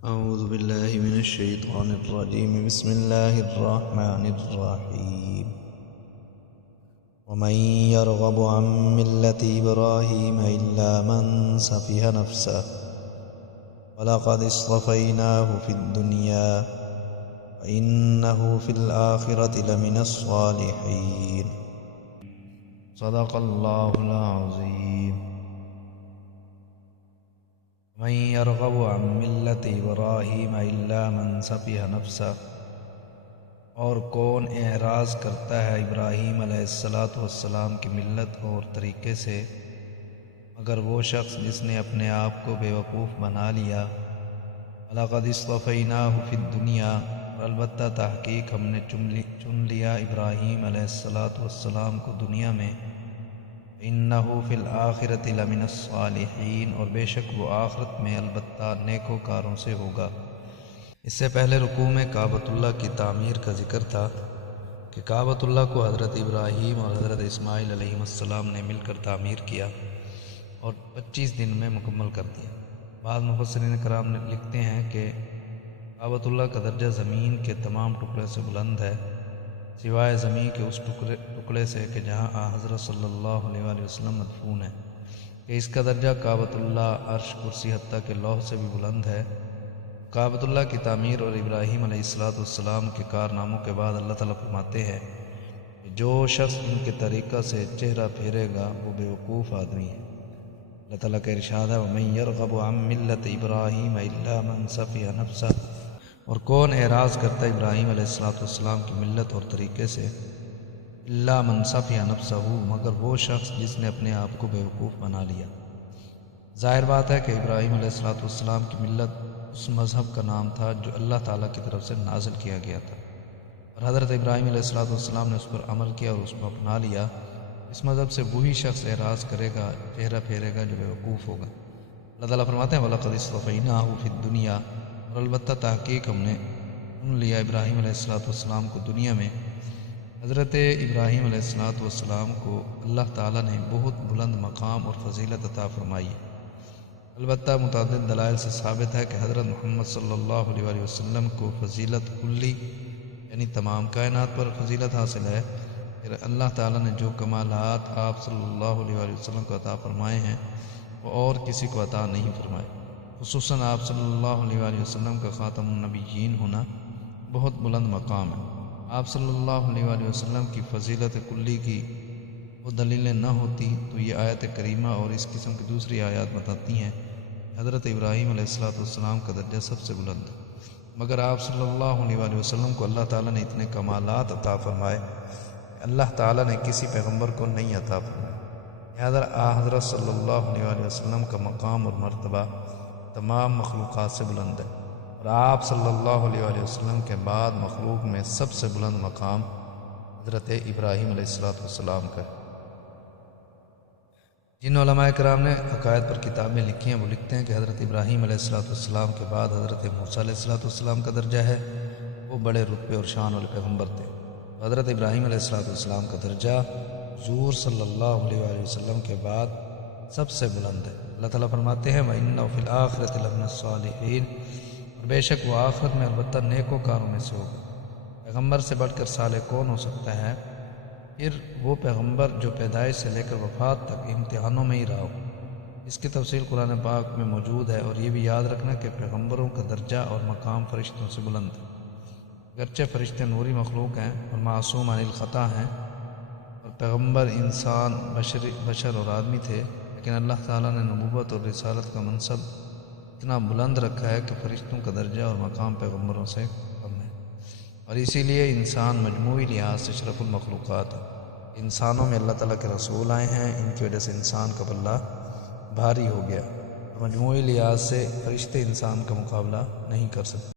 أعوذ بالله من الشيطان الرجيم. بسم الله الرحمن الرحيم. ومن يرغب عن ملة إبراهيم إلا من سفه نفسه ولقد اصطفيناه في الدنيا وإنه في الآخرة لمن الصالحين. صدق الله العظيم. من يرغب عن ملة إبراہیم إلا من سفه نفسه، اور کون اعراض کرتا ہے ابراہیم علیہ السلام کی ملت اور طریقے سے مگر وہ شخص جس نے اپنے آپ کو بے وقوف بنا لیا. وَلَقَدِ اصْطَفَيْنَاهُ فِي الدُّنْيَا، اور البتہ تحقیق ہم نے چن لیا ابراہیم علیہ السلام کو دنیا میں. إِنَّهُ فِي الْآخِرَةِ لَمِنَ الصَّالِحِينَ، اور بے شک وہ آخرت میں البتہ نیکوکاروں سے ہوگا. اس سے پہلے رکوع میں کعبۃ اللہ کی تعمیر کا ذکر تھا کہ کعبۃ اللہ کو حضرت ابراہیم اور حضرت اسماعیل علیہ السلام نے مل کر تعمیر کیا اور 25 دن میں مکمل کر دیا. بعض مفسرین کرام نے لکھتے ہیں کہ کعبۃ اللہ کا درجہ زمین کے تمام ٹکڑے سے بلند ہے، سوائے زمین کے اس ٹکڑے سے کہ جہاں حضرت صلی اللہ علیہ وآلہ وسلم مدفون ہے، کہ اس کا درجہ کعبۃ اللہ عرش کرسی حتیٰ کہ لوح سے بھی بلند ہے. کعبۃ اللہ کی تعمیر اور ابراہیم علیہ السلام کے کارناموں کے بعد اللہ تعالیٰ فرماتے ہیں کہ جو شخص ان کے طریقہ سے چہرہ پھیرے گا وہ بیوقوف آدمی ہے. اللہ تعالیٰ کا ارشاد ہے وَمَن يَرْغَبُ عَن مِّلَّةِ إِبْرَاهِيمَ إِلَّا مَن سَفِهَ نَفْسَهُ، اور کون اعراض کرتا ہے ابراہیم علیہ السلام کی ملت اور طریقے سے. إِلَّا مَن سَفِهَ نَفْسَهُ، مگر وہ شخص جس نے اپنے آپ کو بیوقوف بنا لیا. ظاہر بات ہے کہ ابراہیم علیہ السلام کی ملت اس مذہب کا نام تھا جو اللہ تعالیٰ کی طرف سے نازل کیا گیا تھا، اور حضرت ابراہیم علیہ السلام نے اس پر عمل کیا اور اس کو اپنا لیا. اس مذہب سے وہی شخص اعراض کرے گا، چہرہ پھیرے گا جو بیوقوف ہوگا. اللہ تعالیٰ فرماتے ہیں وَلَقَدِ اصْطَفَيْنَاهُ فِي الدُّنْيَا، اور البتہ تحقیق ہم نے چن لیا ابراہیم علیہ السلام کو دنیا میں. حضرت ابراہیم علیہ السلام کو اللہ تعالیٰ نے بہت بلند مقام اور فضیلت عطا فرمائی ہے. البتہ متعدد دلائل سے ثابت ہے کہ حضرت محمد صلی اللہ علیہ وآلہ وسلم کو فضیلت کلی یعنی تمام کائنات پر فضیلت حاصل ہے. پھر اللہ تعالیٰ نے جو کمالات آپ صلی اللہ علیہ وآلہ وسلم کو عطا فرمائے ہیں وہ اور کسی کو عطا نہیں فرمائے. خصوصاً آپ صلی اللہ علیہ وآلہ وسلم کا خاتم النبیین ہونا بہت بلند مقام ہے. آپ صلی اللہ علیہ وآلہ وسلم کی فضیلت کلی کی وہ دلیلیں نہ ہوتی تو یہ آیت کریمہ اور اس قسم کی دوسری آیات بتاتی ہیں حضرت ابراہیم علیہ السلام کا درجہ سب سے بلند ہے. مگر آپ صلی اللہ علیہ وآلہ وسلم کو اللہ تعالیٰ نے اتنے کمالات عطا فرمائے کہ اللہ تعالیٰ نے کسی پیغمبر کو نہیں عطا فرمائے. لہذا حضرت صلی اللہ علیہ وآلہ وسلم کا مقام اور مرتبہ تمام مخلوقات سے بلند ہے، اور آپ صلی اللہ علیہ وآلہ وسلم کے بعد مخلوق میں سب سے بلند مقام حضرت ابراہیم علیہ السلام کا ہے. جن علماء کرام نے عقائد پر کتابیں لکھی ہیں وہ لکھتے ہیں کہ حضرت ابراہیم علیہ السلام کے بعد حضرت موسیٰ علیہ السلام کا درجہ ہے. وہ بڑے رتبے اور شان والے پیغمبر تھے. حضرت ابراہیم علیہ السلام کا درجہ حضور صلی اللہ علیہ وآلہ وسلم کے بعد سب سے بلند ہے. اللہ تعالیٰ فرماتے ہیں وَإِنَّهُ فِي الْآخِرَةِ لَمِنَ الصَّالِحِينَ، اور بے شک وہ آخرت میں البتہ نیکوکاروں میں سے ہوگا. پیغمبر سے بڑھ کر صالح کون ہو سکتا ہے؟ پھر وہ پیغمبر جو پیدائش سے لے کر وفات تک امتحانوں میں ہی رہا ہو. اس کی تفصیل قرآن پاک میں موجود ہے. اور یہ بھی یاد رکھنا کہ پیغمبروں کا درجہ اور مقام فرشتوں سے بلند ہے. اگرچہ فرشتے نوری مخلوق ہیں اور معصوم عن الخطا ہیں، اور پیغمبر انسان بشر اور آدمی تھے، لیکن اللہ تعالیٰ نے نبوت اور رسالت کا منصب اتنا بلند رکھا ہے کہ فرشتوں کا درجہ اور مقام پیغمبروں سے کم ہے. اور اسی لیے انسان مجموعی لحاظ سے اشرف المخلوقات ہے. انسانوں میں اللہ تعالیٰ کے رسول آئے ہیں، ان کی وجہ سے انسان کا پلہ بھاری ہو گیا. مجموعی لحاظ سے فرشتے انسان کا مقابلہ نہیں کر سکتے.